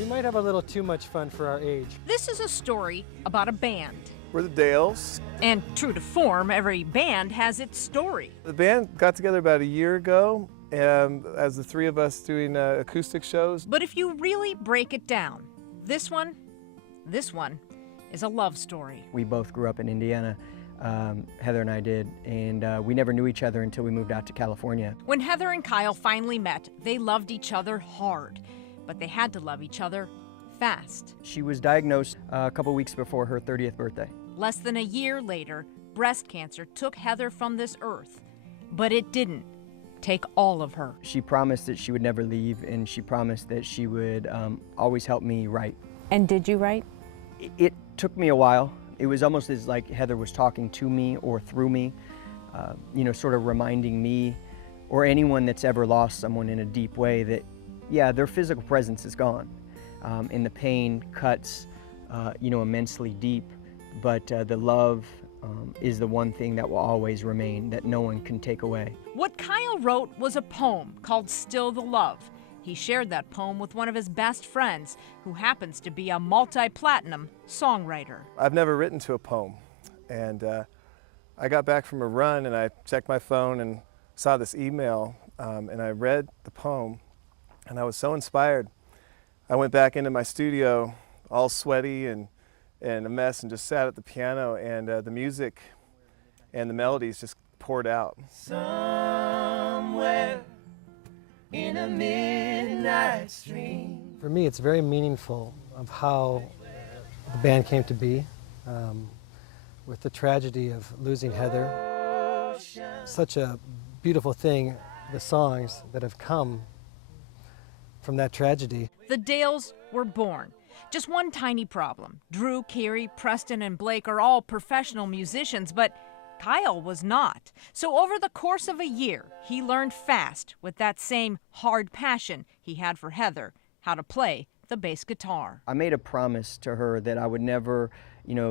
We might have a little too much fun for our age. This is a story about a band. We're the Dales. And true to form, every band has its story. The band got together about a year ago, and as the three of us doing acoustic shows. But if you really break it down, this one is a love story. We both grew up in Indiana, Heather and I did, and we never knew each other until we moved out to California. When Heather and Kyle finally met, they loved each other hard, but they had to love each other fast. She was diagnosed a couple weeks before her 30th birthday. Less than a year later, breast cancer took Heather from this earth, but it didn't take all of her. She promised that she would never leave, and she promised that she would always help me write. And did you write? It took me a while. It was almost as like Heather was talking to me or through me, sort of reminding me or anyone that's ever lost someone in a deep way that, yeah, their physical presence is gone. And the pain cuts, immensely deep, but the love is the one thing that will always remain, that no one can take away. What Kyle wrote was a poem called Still the Love. He shared that poem with one of his best friends, who happens to be a multi-platinum songwriter. I've never written to a poem, and I got back from a run and I checked my phone and saw this email, and I read the poem, and I was so inspired. I went back into my studio all sweaty and a mess, and just sat at the piano, and the music and the melodies just poured out. Somewhere in a midnight stream. For me, it's very meaningful of how the band came to be, with the tragedy of losing Heather. Such a beautiful thing, the songs that have come from that tragedy. The Dales were born. Just one tiny problem. Drew, Carrie, Preston, and Blake are all professional musicians, but Kyle was not. So over the course of a year, he learned fast, with that same hard passion he had for Heather, how to play the bass guitar. I made a promise to her that I would never,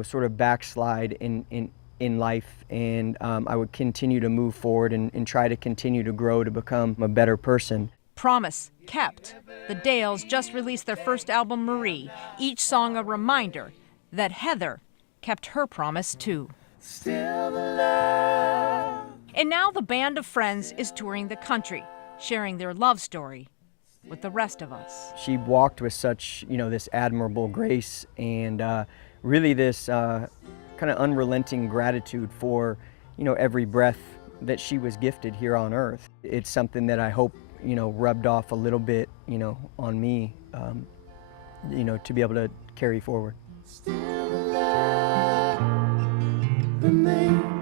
sort of backslide in life, and I would continue to move forward and try to continue to grow to become a better person. Promise kept. The Dales just released their first album, Marie, each song a reminder that Heather kept her promise too. Still the love. And now the band of friends is touring the country, sharing their love story with the rest of us. She walked with such, this admirable grace, and really this kind of unrelenting gratitude for, every breath that she was gifted here on earth. It's something that I hope, rubbed off a little bit, on me, to be able to carry forward. Still the love remains.